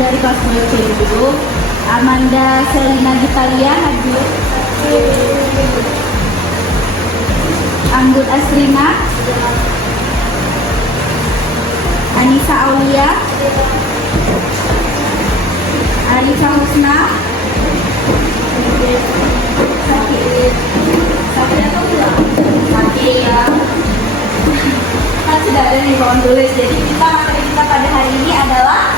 Dari kelas 10 dulu, Amanda Selina Gitalia Nabil, Anggun Asrina, Anissa Aulia, Arisa Husna, kan sudah ada nih kawan tulis. Jadi materi kita pada hari ini adalah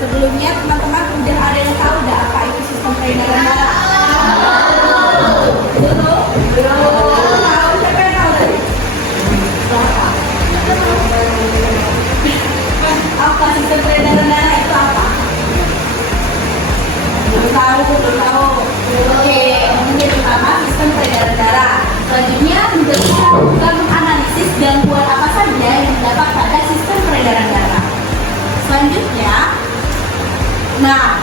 sebelumnya teman-teman udah ada yang tahu nggak apa itu sistem peredaran darah? Belum? Tahu? Siapa yang tahu tadi? Apa sistem peredaran darah itu apa? Belum tahu. Oke, mungkin pertama sistem peredaran darah. Selanjutnya menjadi menganalisis gangguan apa saja yang terdapat pada sistem peredaran darah. Selanjutnya,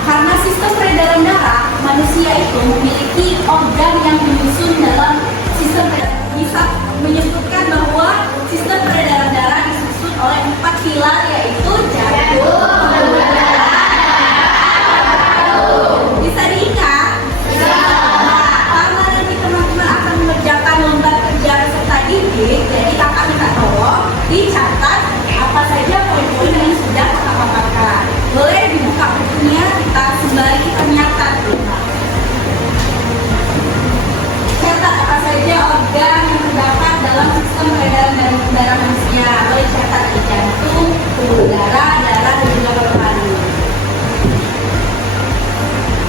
karena sistem peredaran darah, manusia itu memiliki organ yang menyusun dalam sistem peredaran. Bisa menyebutkan bahwa sistem peredaran darah disusun oleh 4 pilar, yaitu jantung, bisa diingat? Karena nanti teman-teman akan mengerjakan lomba kerja peserta didik, jadi kakak minta tolong dicatat apa saja poin-poin yang sudah kakak paparkan. Boleh dibuka bukunya, kita sembari kita nyatat. Catat apa saja organ yang terdapat dalam sistem peredaran darah manusia. Boleh catat di jantung, pembuluh darah, dan juga paru-paru.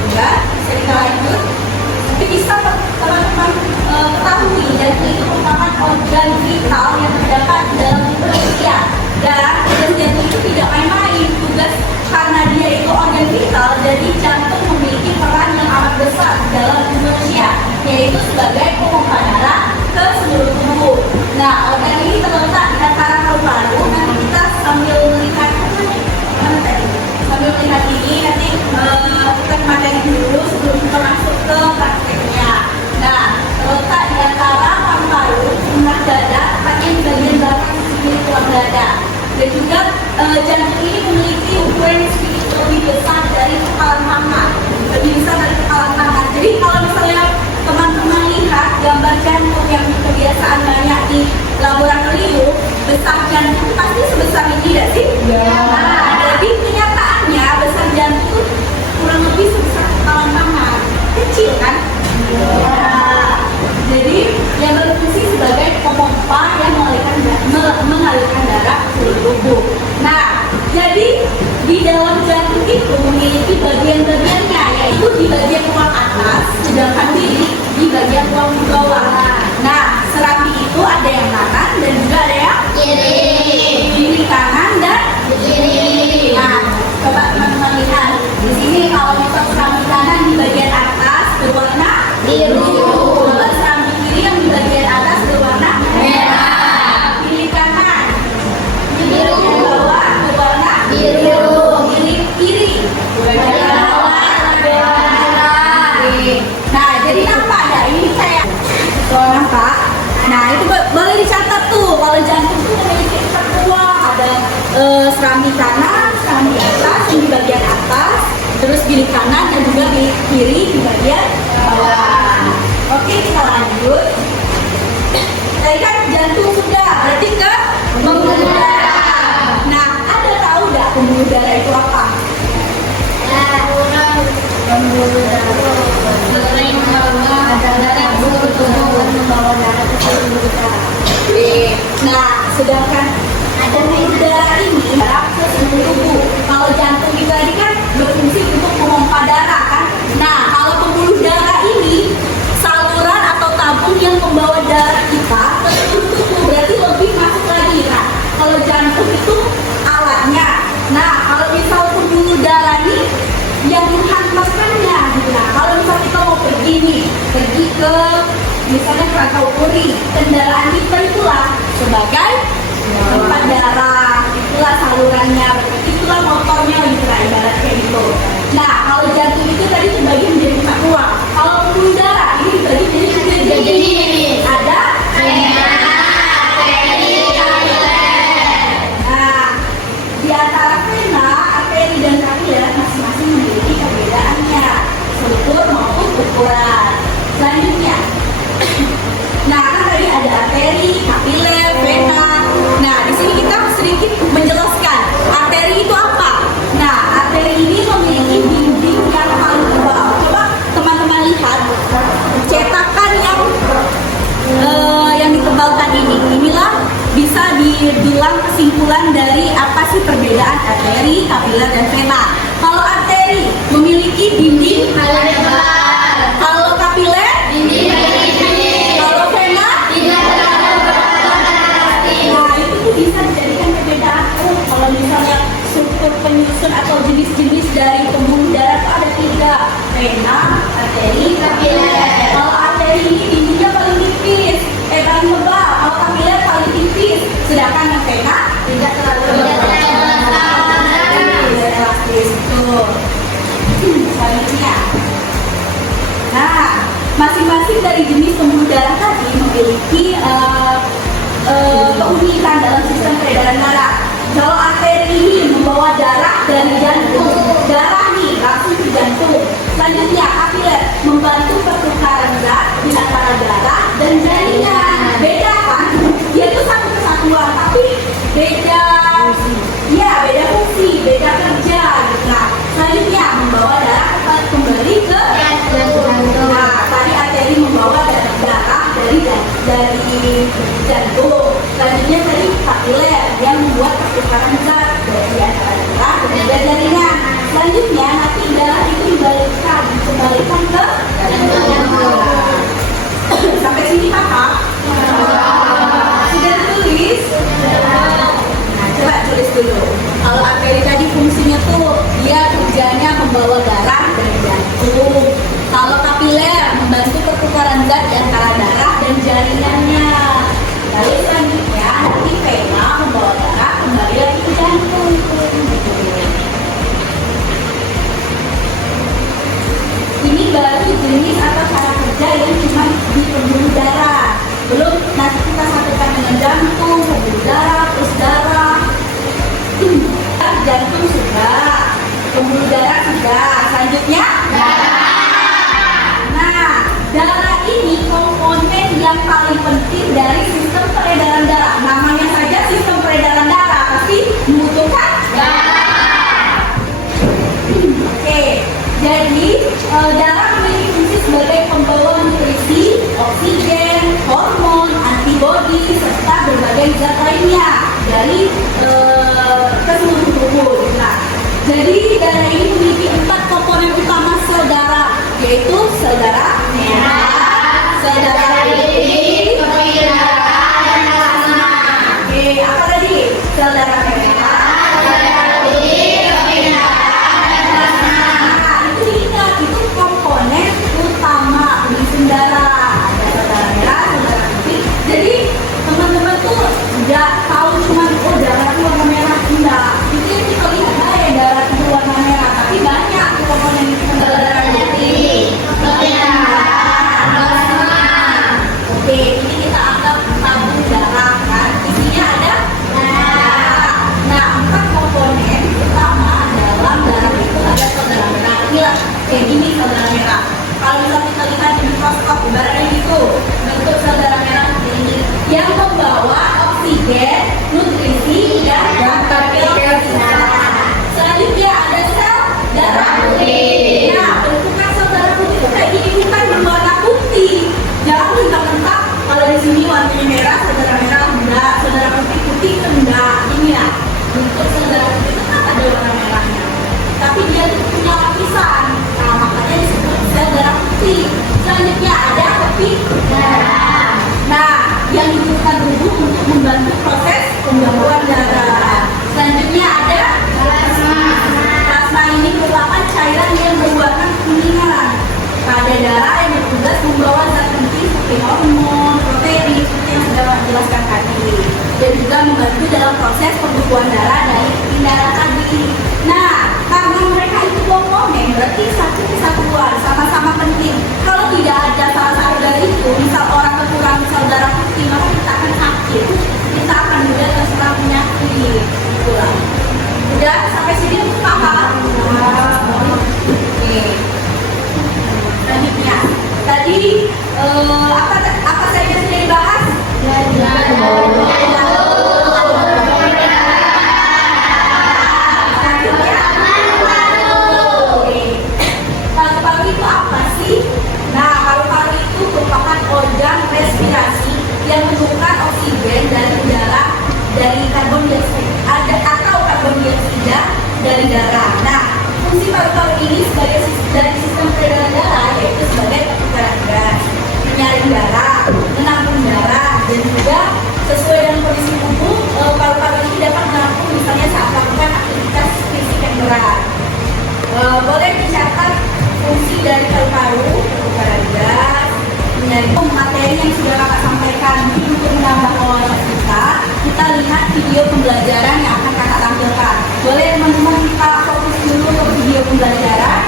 Enggak? Bisa kita lanjut. Tapi bisa teman-teman ketahui, jantung itu merupakan organ vital yang terdapat dalam tubuh manusia. Dan tugas jantung itu tidak main-main. Tugas karena dia itu organ vital, jadi jantung memiliki peran yang amat besar dalam tubuh manusia, yaitu sebagai pompa darah ke seluruh tubuh. Nah, organ ini terletak di antara paru-paru. Nanti kita sambil melihat ini, nanti kita materi dulu sebelum kita masuk ke prakteknya. Nah, terletak di antara paru-paru, tulang dada, tepatnya di bagian belakang sini tulang dada. Dan juga jantung ini memiliki ukuran sedikit lebih besar dari kepalan tangan, Jadi kalau misalnya teman-teman lihat gambar jantung yang kebiasaan banyak di laboratorium, besar jantung pasti sebesar ini, tidak sih? Nah, jadi kenyataannya besar jantung kurang lebih sebesar kepalan tangan, kecil kan? Jadi yang berfungsi sebagai pompa yang mengalirkan darah ke seluruh tubuh. Nah, jadi di dalam jantung itu kanan dan juga milik kiri di bagian bawah. Oke, kita lanjut. Tadi kan jantung sudah, berarti ke pembuluh darah. Nah, ada tahu nggak pembuluh darah itu apa? Pembuluh darah adalah seluruh tubuh membawa darah ke seluruh darah. Nah, sedangkan pembuluh darah ini darah ke seluruh tubuh. Kalau jantung itu tadi kan berfungsi untuk memompa darah kan. Nah, kalau pembuluh darah ini saluran atau tabung yang membawa darah kita ke seluruh tubuh, berarti lebih masuk lagi. Nah, kalau jantung itu alatnya. Nah, kalau misal pembuluh darah ini yang menghantarkannya gitu. Nah, kalau misal kita mau pergi nih, pergi ke misalnya Krakau Puri, kendaraan kita itulah sebagai tempat darah, itulah salurannya, itulah motornya gitu lah, ibarat kayak gitu. Nah, kalau jantung itu tadi terbagi menjadi 4 ruang. Kalau pembuluh darah ini dibagi menjadi ada di antara vena, arteri dan kapiler masing-masing memiliki perbedaannya, struktur maupun ukuran. Selanjutnya, nah kan tadi ada arteri, kapiler, vena. Nah di sini kita sedikit menjelaskan arteri itu apa. Nah arteri ini memiliki dinding yang paling tebal. Coba teman-teman lihat cetakan yang ditebalkan ini. Inilah bisa dibilang kesimpulan dari apa sih perbedaan arteri, kapiler, dan vena. Kalau arteri memiliki dinding paling tebal, kalau kapiler dinding paling tipis, kalau vena tidak terlalu pasti. Nah itu tuh bisa dijadikan perbedaan. Kalau misalnya struktur penyusun atau jenis-jenis dari pembuluh darah itu ada 3, vena, arteri, kapiler. Kalau arteri ini dindingnya paling tipis, paling tebal. Kalau kapiler paling tipis, sedangkan yang vena tidak terlalu elastis. Selanjutnya, nah masing-masing dari jenis pembuluh darah tadi memiliki keunikan dalam sistem peredaran darah. Kalau arteri ini membawa darah dari jantung, darah nih langsung ke jantung. Selanjutnya kapiler membantu pertukaran zat di antara darah dan jaringan. Beda kan? Dia itu satu kesatuan, tapi beda fungsi, beda kerja. Nah, selanjutnya membawa darah kembali ke jantung. Nah, tadi arteri membawa darah dari jantung. Selanjutnya tadi kapiler yang membuat pertukaran zat dari antara darah dan jaringan. Selanjutnya nanti darah itu dikembalikan ke jantung. Sampai sini paham? Sudah tulis? Nah, coba tulis dulu. Kalau arteri tadi fungsinya tuh dia kerjanya membawa darah dari jantung. Kalau kapiler membantu pertukaran zat di antara darah dan jaringannya. Lalu selanjutnya nanti vena membawa darah kembali lagi ke jantung. Ini baru jenis atau cara kerja yang cuma di pembuluh darah. Belum nanti kita satukan dengan jantung, pembuluh darah, terus darah. Jantung sudah, pembuluh darah sudah. Selanjutnya darah. Nah, darah ini komponen yang paling penting dari sistem peredaran darah. Namanya saja sistem peredaran darah, pasti membutuhkan darah. Oke, jadi darah memiliki fungsi sebagai pembawa nutrisi, oksigen, hormon, antibodi, serta berbagai zat lainnya dari ke seluruh tubuh. Nah, jadi darah ini memiliki 4 komponen utama sel darah, yaitu sel darah merah, sel darah putih, protein darah, dan plasma. Oke, apa tadi? Sel darah merah, sel darah putih, protein darah, dan plasma. Nah, itu diingat, itu komponen utama pengisi darah. Ada sel darah merah, sel darah putih. Jadi teman-teman tuh nggak tahu cuma darah itu warna merah, enggak. Itu yang kita lihat ya darah itu warna merah, tapi banyak komponen sel darahnya putih, protein darah, plasma. Oke, ini kita anggap tabung darah kan, isinya ada darah. Nah, 4 komponen utama dalam darah itu ada sel darah merah. Inilah Kayak gini sel darah merah. Kalau misalnya kita lihat di mikroskop, ibaratnya gitu, bentuk sel darah merah ini yang membawa oksigen, nutrisi, dan partikel sisa. Selanjutnya ada sel darah putih. Nah, bentukan sel darah putih itu kayak gini, bukan berwarna putih. Jangan mentah-mentah kalau di sini warnanya merah, sel darah merah enggak, sel darah putih putih enggak. Ini ya, bentuk sel darah putih itu kan ada warna merahnya. Tapi dia itu punya lapisan. Nah, makanya disebut sel darah putih. Selanjutnya ada peti darah. Nah, yang dibutuhkan tubuh untuk membantu proses pembuangan darah. Selanjutnya ada plasma. Plasma ini merupakan cairan yang berwarna kuningan pada darah yang bertugas membawa zat penting seperti hormon, protein, seperti yang sudah dijelaskan tadi. Dan juga membantu dalam proses pembuangan darah dari darah tadi. Nah, karena mereka itu komponen, berarti satu kesatuan, sama-sama penting. Kalau tidak ada salah satu dari itu, misal orang kekurangan sel darah putih, maka kita akan sakit. Kita akan mudah terserang penyakit. Itulah. Udah sampai sini paham? Oke. Selanjutnya, tadi apa saja sudah dibahas? Paru-paru itu apa sih? Nah, paru-paru itu merupakan organ respirasi yang menurunkan oksigen dari udara dari karbon dioksida atau karbon dioksida dari darah. Nah, fungsi paru-paru ini sebagai dari sistem peredaran darah yaitu sebagai pertukaran gas, menyaring darah, menampung darah, dan juga sesuai dengan kondisi tubuh, paru-paru ini dapat menampung misalnya saat melakukan aktivitas fisik yang berat. Boleh dicatat fungsi dari paru-paru, pertukaran gas, menyaring materi yang sudah kakak sampaikan. Untuk menambah wawasan kita lihat video pembelajaran yang akan kakak tampilkan. Boleh teman-teman kita fokus dulu ke video pembelajaran.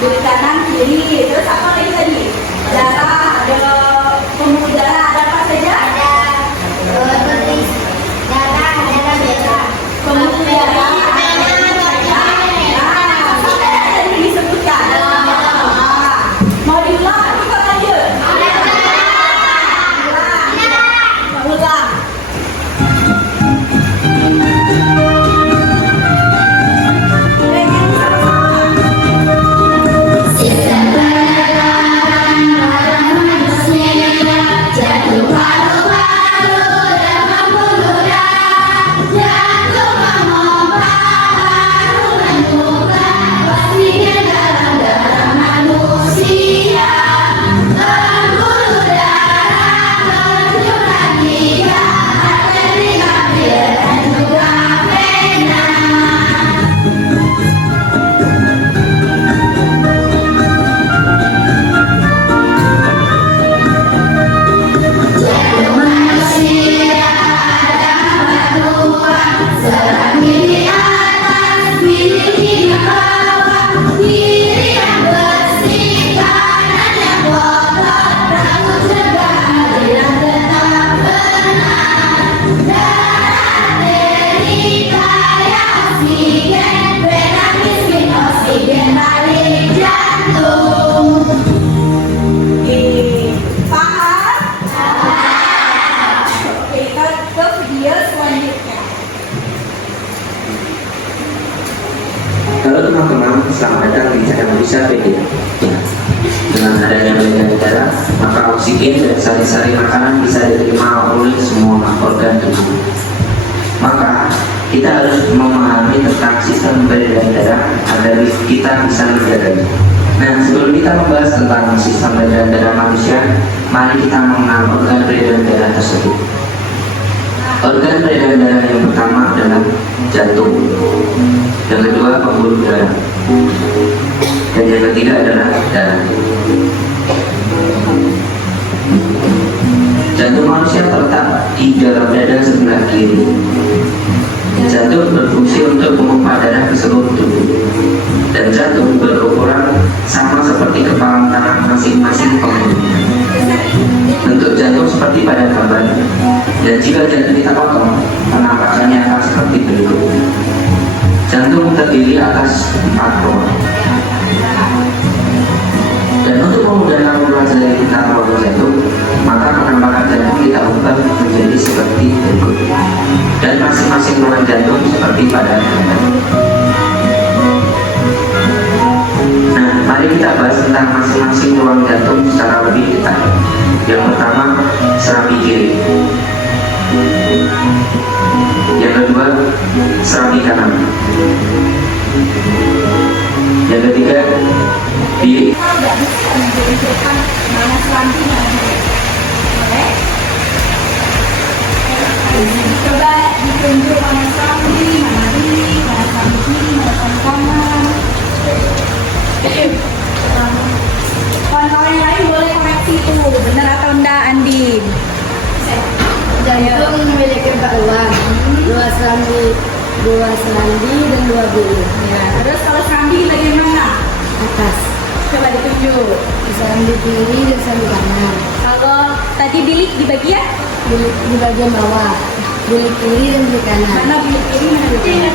Dari kanan kiri, terus apa lagi tadi? Darah, ada pembuluh darah, ada apa saja? Ada darah biasa, pembuluh darah, tadi disebutkan. Mau diulang atau lanjut? Ulang. Sistem Daya oksigen, berat miskin oksigen balik jantung. Paham? Oke, kita ke video selanjutnya. Kalau teman-teman selamat datang di channel Manusia PD. Ya. Dengan adanya peredaran darah, maka oksigen dan sari-sari makanan bisa diterima oleh semua organ tubuh. Maka kita harus memahami tentang sistem peredaran darah agar kita bisa menjaganya. Nah, sebelum kita membahas tentang sistem peredaran darah manusia, mari kita mengenal organ peredaran darah tersebut. Organ peredaran darah yang pertama adalah jantung, yang kedua pembuluh darah, dan yang ketiga adalah darah. Jantung manusia terletak di dalam dada sebelah kiri. Jantung berfungsi untuk memompa darah ke seluruh tubuh, dan jantung berukuran sama seperti kepala tangan masing-masing penghuni. Bentuk jantung seperti pada gambar, dan jika jantung kita potong, penampakannya akan seperti berikut. Jantung terdiri atas 4 ruang. Dan untuk memudahkan mempelajari tentang ruang jantung, maka penampakan jantung kita ubah menjadi seperti berikut. Dan masing-masing ruang jantung seperti pada gambar. Nah, mari kita bahas tentang masing-masing ruang jantung secara lebih detail. Yang pertama, serambi kiri. Yang kedua, serambi kanan. Yang ketiga, di mana selanjutnya? Boleh? Coba ditunjuk mana serambi, mana kiri, mana serambi kiri, mana serambi kanan. Kawan-kawan yang lain boleh koreksi tuh, benar atau enggak, Andi? Jantung memiliki 4 ruang, 2 serambi dan 2 bulu. Ya, terus kalau serambi bagian mana? Atas, Coba ditunjuk. serambi kiri dan serambi kanan. Kalau tadi bilik di bagian Bilik di bagian bawah, bilik kiri dan bilik kanan. mana bilik kiri, mana bilik kanan?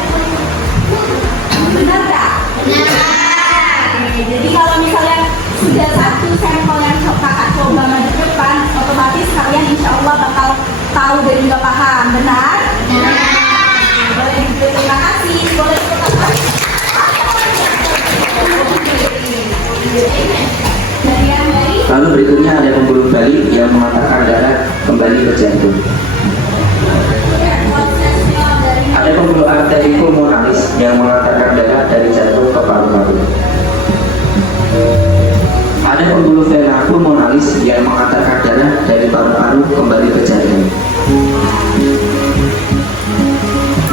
Benar nggak? Benar. Jadi kalau misalnya sudah satu sampel yang kakak coba maju depan, otomatis kalian insya Allah bakal tahu dan juga paham. Benar? Benar. Boleh terima kasih. Boleh tetap. Dari yang baik. Lalu berikutnya ada pembuluh balik yang mengantarkan darah kembali ke jantung. Prosesnya dari Ada pembuluh arteri pulmonalis yang mengantarkan darah dari jantung ke paru-paru. Ada pembuluh vena pulmonalis yang mengantarkan darah dari paru-paru kembali ke jantung.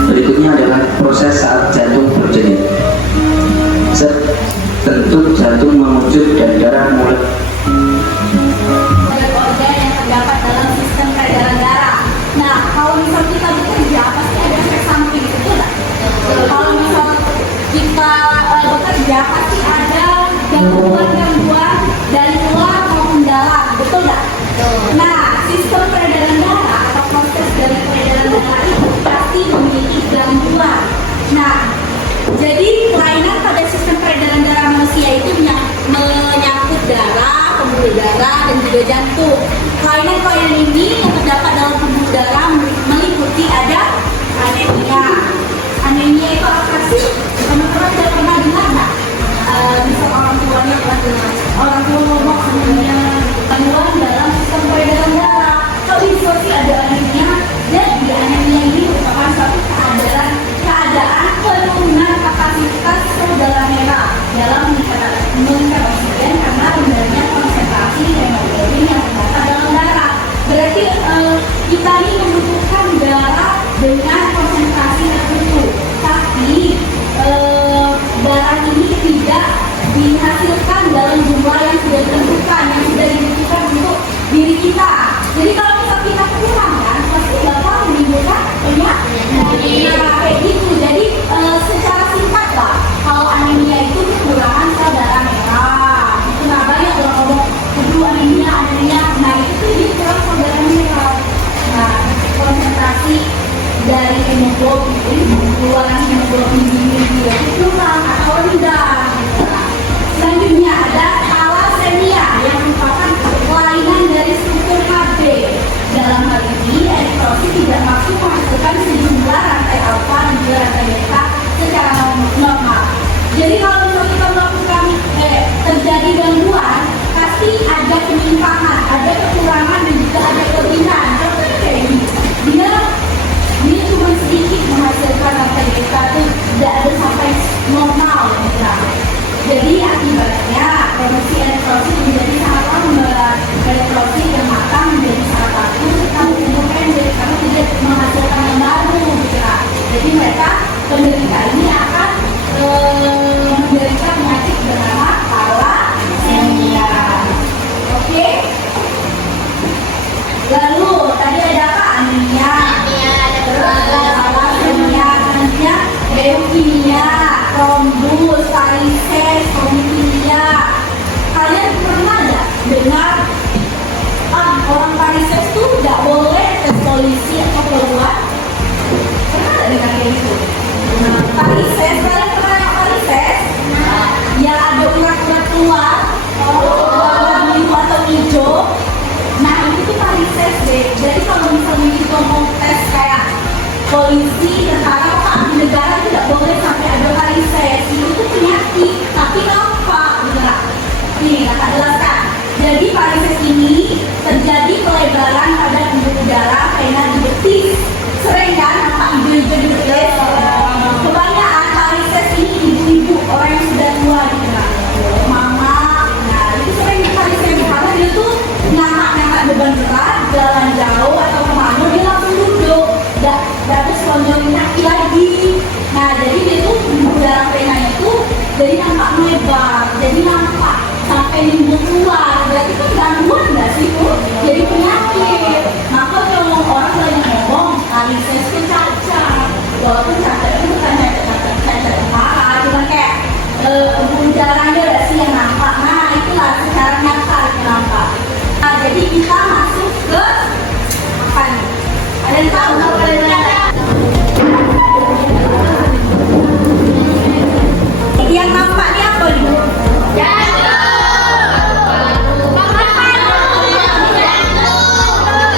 Berikutnya adalah proses saat jantung berdenyut. Tentu jantung mengucut dan darah mulai organ yang terdapat dalam sistem peredaran darah. Nah, kalau misal kita bekerja, pasti ada efek samping, betul nggak? Kalau misal kita bekerja, pasti ada gangguan-gangguan dari luar maupun dalam, betul nggak? Nah, sistem peredaran darah atau proses dari peredaran darah itu pasti memiliki gangguan. Nah, jadi kelainan pada sistem peredaran darah manusia itu menyangkut darah, pembuluh darah, dan juga jantung. Kelainan-kelainan ini yang terdapat dalam pembuluh darah meliputi ada anemia. Anemia itu apa sih? Teman-teman sudah pernah dengar nggak? Misal orang tuanya pernah dengar, orang tua ngomong anemia, gangguan dalam sistem peredaran darah. Kalau bisa sih ada anemia, jadi anemia ini merupakan suatu keadaan penurunan kapasitas sel darah merah dalam meningkatkan oksigen karena rendahnya konsentrasi hemoglobin yang terdapat dalam darah. Berarti kita ini membutuhkan darah dengan konsentrasi tertentu, tapi darah ini tidak dihasilkan dalam jumlah yang sudah ditentukan, yang sudah dibutuhkan untuk diri kita. Jadi kalau misal kita kekurangan, pasti bakal menimbulkan penyakit. Nah, kayak gitu. Jadi secara singkat lah, kalau anemia itu kekurangan sel darah merah. Itu nggak banyak orang ngomong, aduh anemia. Nah itu jadi kurang sel darah merah. Nah konsentrasi dari hemoglobin dia itu kurang atau rendah. Selanjutnya ada thalassemia yang merupakan kelainan dari struktur KB. Dalam hal ini, eritrosit tidak mampu menghasilkan sejumlah rantai alfa dan juga rantai beta secara normal. Jadi kalau kita melakukan terjadi gangguan, pasti ada penyimpangan, ada kekurangan dan juga ada kelebihan. Contohnya kayak ini, dia cuma sedikit menghasilkan rantai beta itu tidak ada sampai normal. Jadi akibatnya produksi eritrosit menjadi sangat lambat. Eritrosit yang matang menjadi sangat bagus, kamu umur pendek, kamu tidak menghasilkan yang baru. Jadi mereka penderita ini akan menderita penyakit bernama thalassemia. Oke? Lalu tadi ada apa? Anemia. Thalassemia, nantinya leukemia, trombus, varises, hemophilia. Kalian pernah nggak dengar orang varises tuh nggak boleh tes polisi atau keluar? Pernah nggak dengar kayak gitu? Varises, kalian pernah yang varises? Ya ada urat-urat keluar, warna biru atau hijau. Nah itu tuh varises deh. Jadi kalau misalnya kita mau tes kayak polisi, tentara, apa di negara tidak boleh sampai ada varises. Itu tuh penyakit, tapi apa? Nih, akan jelaskan. Jadi varises ini terjadi pelebaran pada pembuluh darah karena di betis. Sering kan nampak hijau-hijau di betis. Kebanyakan varises ini ibu-ibu, orang yang sudah tua gitu kan. Mama, nah itu sering varises karena dia tuh ngangkat beban berat, jalan jauh atau kemana dia langsung duduk. Terus lonjongin kaki lagi. Nah jadi dia tuh pembuluh darah venanya itu jadi nampak melebar, jadi nampak sampai nimbul keluar. Berarti itu gangguan nggak sih tuh? Jadi penyakit. Maka kalau orang banyak ngomong varises itu cacat. Walaupun cacat itu bukan cacat parah, cuma kayak pembuluh darahnya ada sih yang nampak. Nah itulah secara nyata itu nampak. Nah jadi kita masuk ke apa nih? Ada yang tahu nggak pada yang nampak ini apa nih?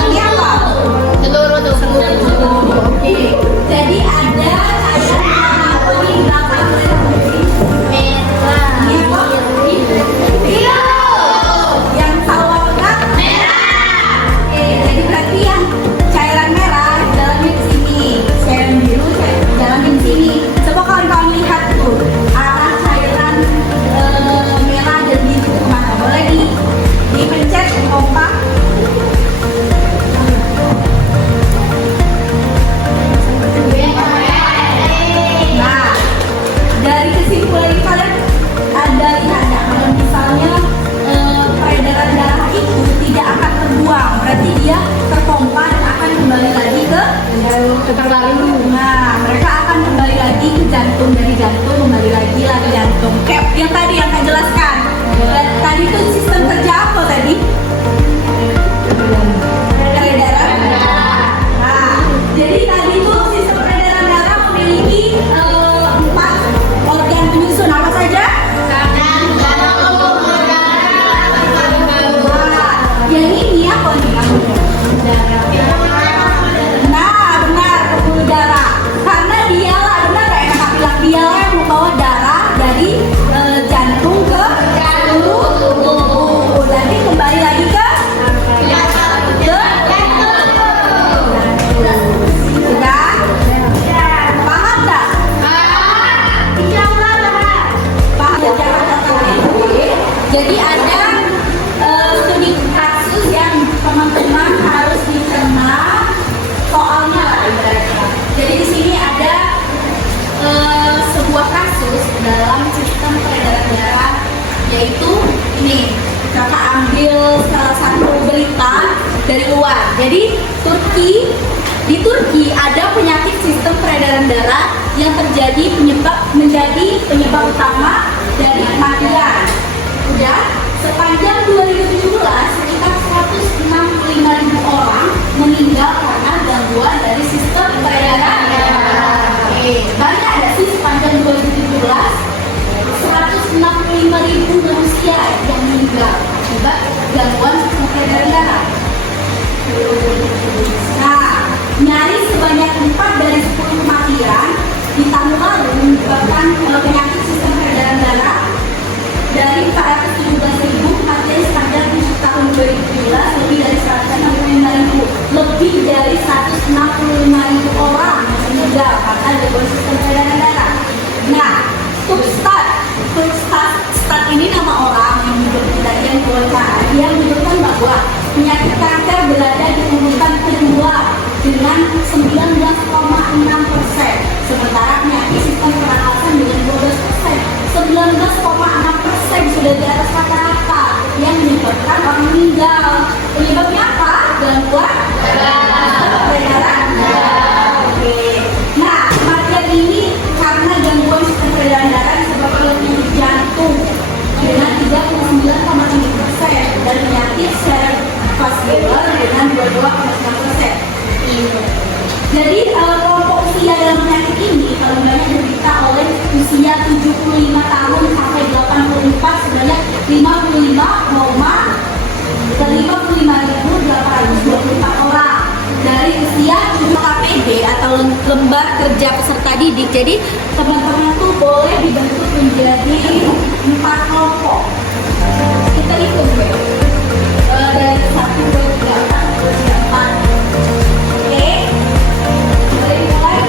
Ini apa? Oke. Jadi ada cairan apa di belakang ini? Merah. Ini apa? Biru. Yang tahu enggak? Merah. Oke. Jadi berarti yang cairan merah dalamnya di sini, cairan biru dalamnya di sini. Coba kawan-kawan lihat tuh arah cairan merah dan biru kemana? Boleh dipencet kompak. Nah, dari kesimpulan ini kalian ada lihat nggak kalau misalnya peredaran darah itu tidak akan terbuang, berarti dia terpompa dan akan kembali lagi ke jantung. Nah, mereka akan kembali lagi ke jantung, dari jantung kembali lagi ke jantung. Kayak yang tadi yang saya jelaskan. Tadi itu sistem kerja apa tadi? Peredaran darah. Nah, jadi tadi itu sistem peredaran darah memiliki 4 organ penyusun apa saja? Yang ini apa nih? Nah, benar, pembuluh darah. Karena dialah, benar kayak kakak bilang, dialah yang membawa darah dari jantung ke seluruh tubuh. Jadi kembali lagi ke sudah? Paham tak? Paham. Jadi ada studi kasus yang teman-teman harus dicerna soalnya lah ibaratnya. Jadi di sini ada sebuah kasus dalam sistem peredaran darah, yaitu ini kakak ambil salah satu berita dari luar. Jadi di Turki ada penyakit sistem peredaran darah yang menjadi penyebab utama dari kematian. Udah, sepanjang 2017 sekitar 165.000 orang meninggal karena gangguan dari sistem peredaran darah. Banyak ada sih sepanjang 2017 55.000 orang yang meninggal karena gangguan sistem peredaran darah. Nah, Start ini nama orang yang menderita gangguan darah yang menunjukkan bahwa penyakit kanker berada di urutan kedua dengan 19,6%, sementara penyakit sistem pernafasan dengan 12%. 19,6% sudah di atas rata-rata yang menyebabkan orang meninggal. Penyebabnya apa? Gangguan peredaran darah. Oke. Nah, kematian ini karena gangguan sistem peredaran darah disebabkan oleh penyakit jantung dengan 39,7% dan penyakit cerebrovaskular dengan 22,9%. Jadi kelompok usia dalam penyakit ini paling banyak diderita oleh usia 75 tahun sampai 84 sebanyak 55.824 orang. Dari usia 7 KPD atau lembar kerja peserta didik. Jadi teman-teman tuh boleh dibentuk menjadi 4 kelompok. Kita hitung ya. Dari 1, 2, 3, 4, 4. Oke. Boleh mulai.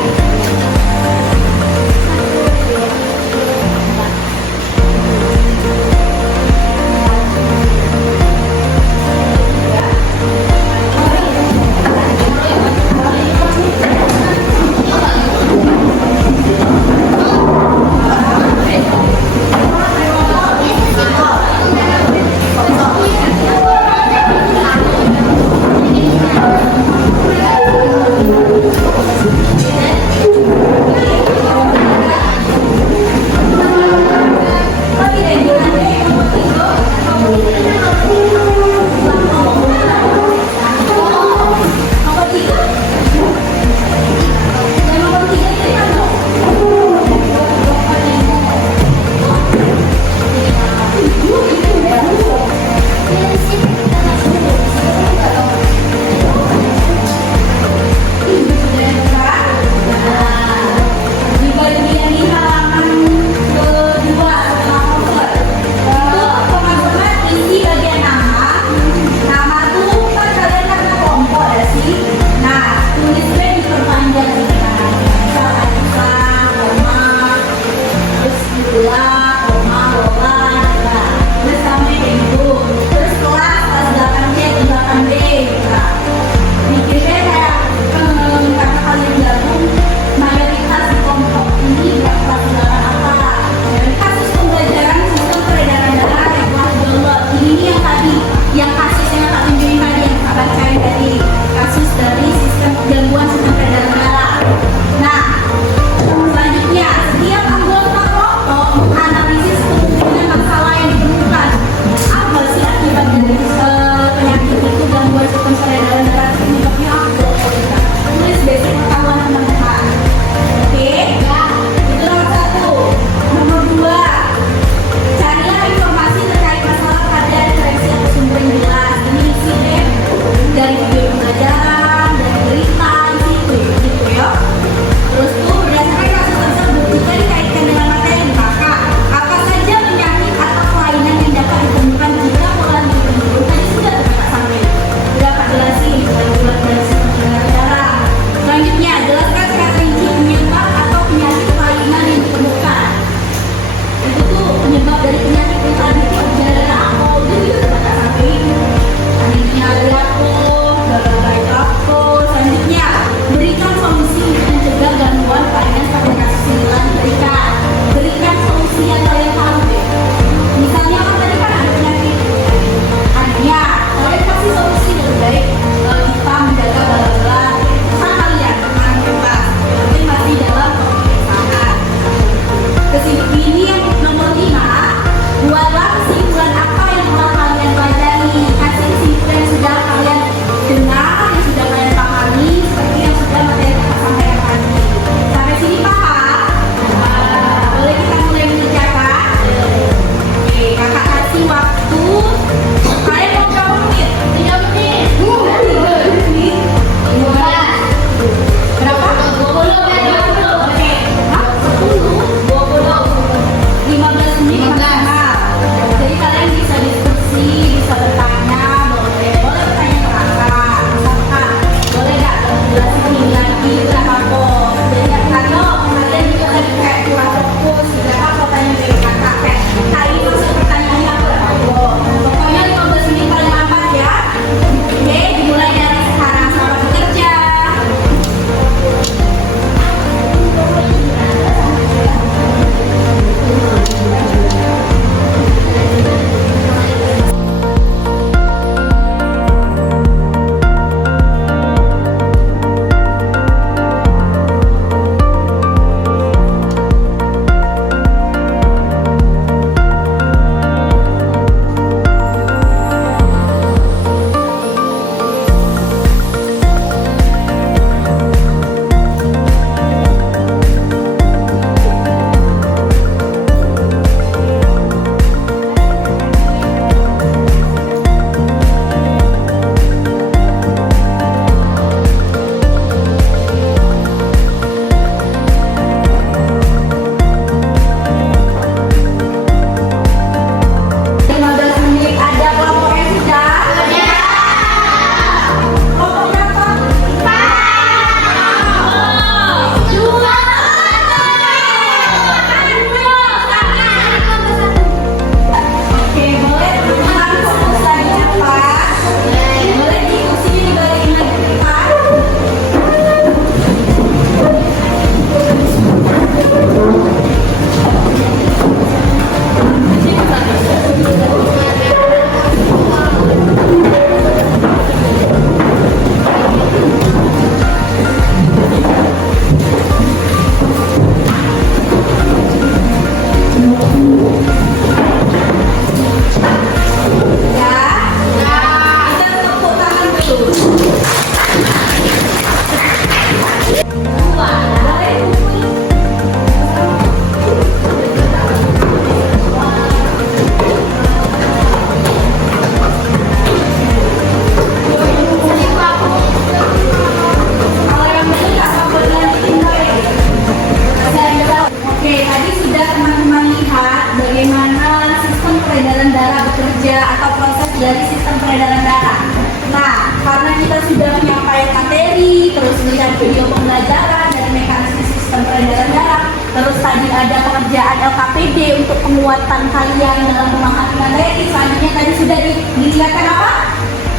Terus tadi ada pengerjaan LKPD untuk penguatan kalian dalam memahami materi. Selanjutnya tadi sudah dilihatkan apa?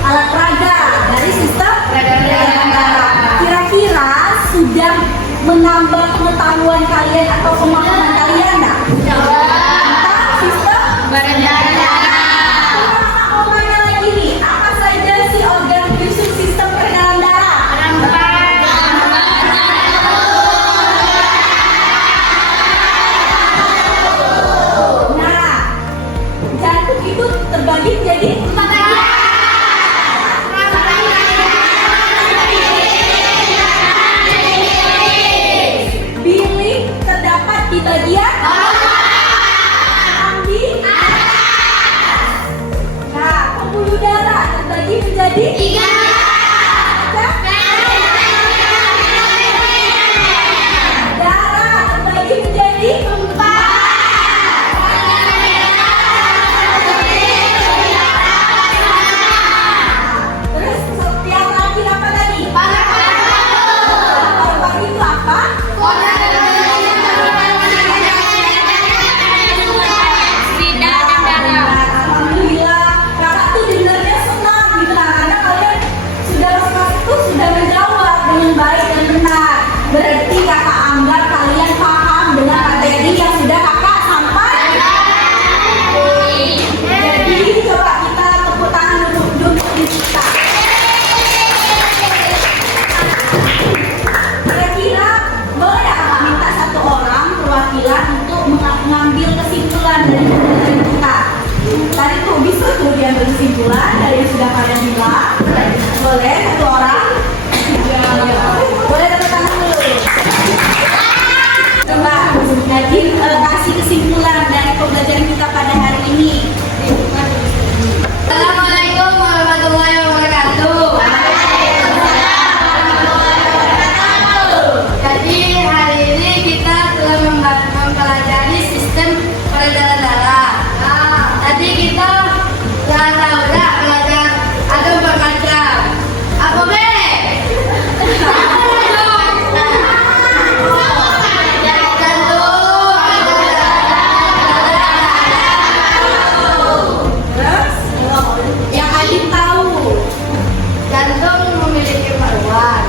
Alat peraga dari sistem peraga. Kira-kira sudah menambah pengetahuan kalian atau pemahaman kalian enggak? Tentang sistem peraga. Mau nanya lagi nih, apa saja sih organ fungsi sistem peredaran darah? Nah, jantung itu terbagi menjadi 4 bagian. Bilik terdapat di bagian di atas. Nah, pembuluh darah terbagi menjadi 3. Darah terbagi menjadi 4. Terus yang lagi apa tadi? Paru-paru itu apa? Alhamdulillah, kakak tuh dengarnya senang gitu nah, karena kalian sudah itu sudah menjawab dengan baik dan benar. Berarti kakak anggap kalian paham dengan materi yang sudah kakak sampaikan. Jadi coba kita tepuk tangan dulu di kita. Kira-kira boleh ya kakak minta satu orang perwakilan untuk mengambil kesimpulan dari pembelajaran kita. Tadi tuh bisa tuh diambil kesimpulan dari yang sudah kalian bilang. Boleh satu orang? Boleh tepuk tangan dulu. Coba jadi kasih kesimpulan dari pembelajaran kita pada hari ini. Assalamualaikum warahmatullahi wabarakatuh. Jadi hari ini kita telah mempelajari sistem peredaran darah. Tadi kita tahu belajar ada bermacam. Apa be? Terus yang Adin tahu. Jantung memiliki paruan,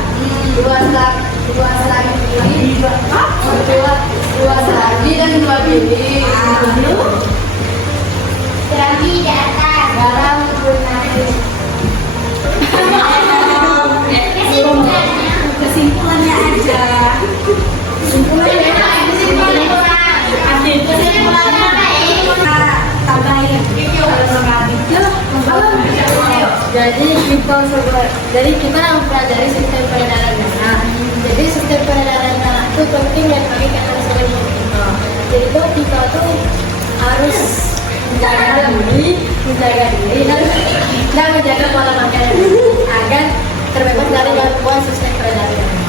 dua selagi bili, dua selagi dan dua bili. Selagi datar, garam bernaik. Kesimpulannya aja. Jadi kita mempelajari sistem peredaran darah. Jadi sistem peredaran darah itu penting dan bagi kita sebagai kita. Jadi kita tuh harus menjaga diri dan menjaga pola makan agar terbebas dari gangguan sistem peredaran darah.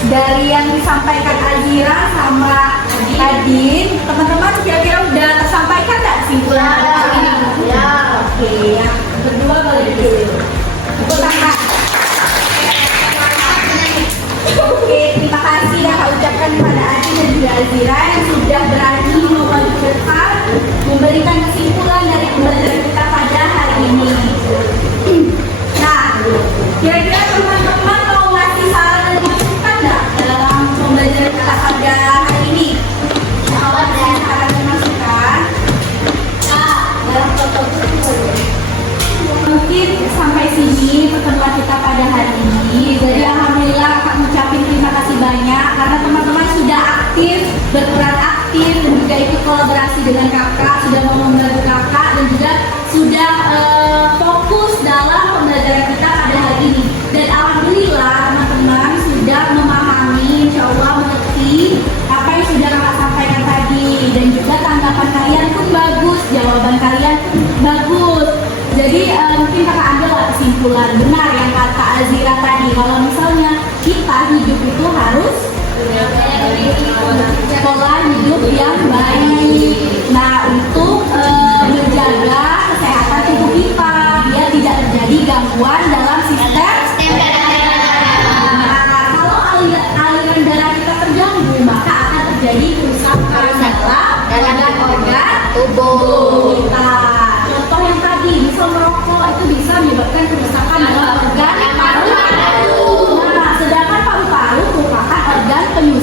Dari yang disampaikan Azira sama Adin, teman-teman kira-kira udah tersampaikan nggak kesimpulan hari ini? Ya. Oke, yang berdua boleh dulu. Tepuk tangan. Oke, terima kasih yang saya ucapkan kepada Adin dan juga Azira yang sudah berani memajukan memberikan kesimpulan dari pembelajaran kita pada hari ini. Nah, kira-kira teman-teman mau ngasih saran dan masukan nggak dalam pembelajaran kita pada hari ini? Mau ada saran dan masukan? Dalam foto mungkin sampai sini pertemuan kita pada hari ini. Jadi alhamdulillah kak ngucapin terima kasih banyak karena teman-teman sudah aktif, berperan aktif dan juga ikut kolaborasi dengan kakak, sudah mau membantu kakak dan juga sudah fokus dalam pembelajaran kita pada hari ini. Dan alhamdulillah teman-teman sudah memahami, insya Allah mengerti apa yang sudah kakak sampaikan tadi dan juga tanggapan kalian pun bagus, jawaban kalian pun bagus. Jadi mungkin kakak ambil kesimpulan benar yang kata Azira tadi, kalau misalnya kita hidup itu harus pola hidup yang baik. Nah, untuk menjaga kesehatan tubuh kita biar tidak terjadi gangguan dalam sistem. Nah, kalau aliran darah kita terganggu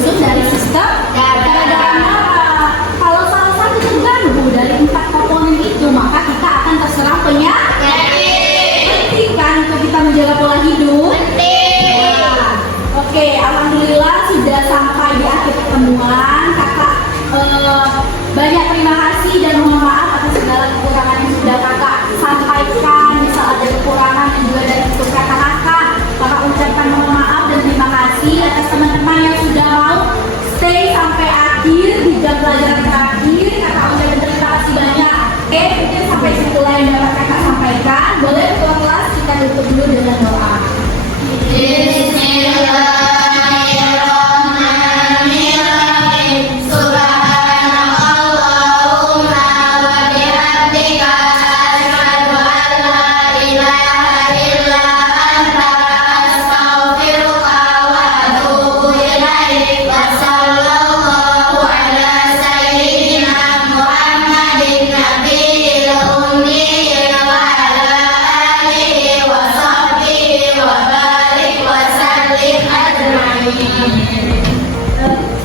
disusun dari sistem darah. Kalau salah satu terganggu dari 4 komponen itu, maka kita akan terserang penyakit. Penting kan untuk kita menjaga pola hidup? Nah, oke, alhamdulillah sudah sampai di akhir pertemuan. Kakak banyak terima kasih dan mohon maaf atas segala kekurangan yang sudah kakak sampaikan. Misal ada kekurangan yang juga dari untuk kakak-kakak, kakak ucapkan mohon maaf dan terima kasih atas teman-teman yang sudah mau stay sampai akhir di jam pelajaran terakhir. Kakak ucapkan terima kasih banyak. Oke, mungkin sampai situ lah yang dapat kakak sampaikan. Boleh ketua kelas kita tutup dulu dengan doa.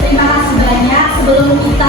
Terima kasih banyak. Sebelum kita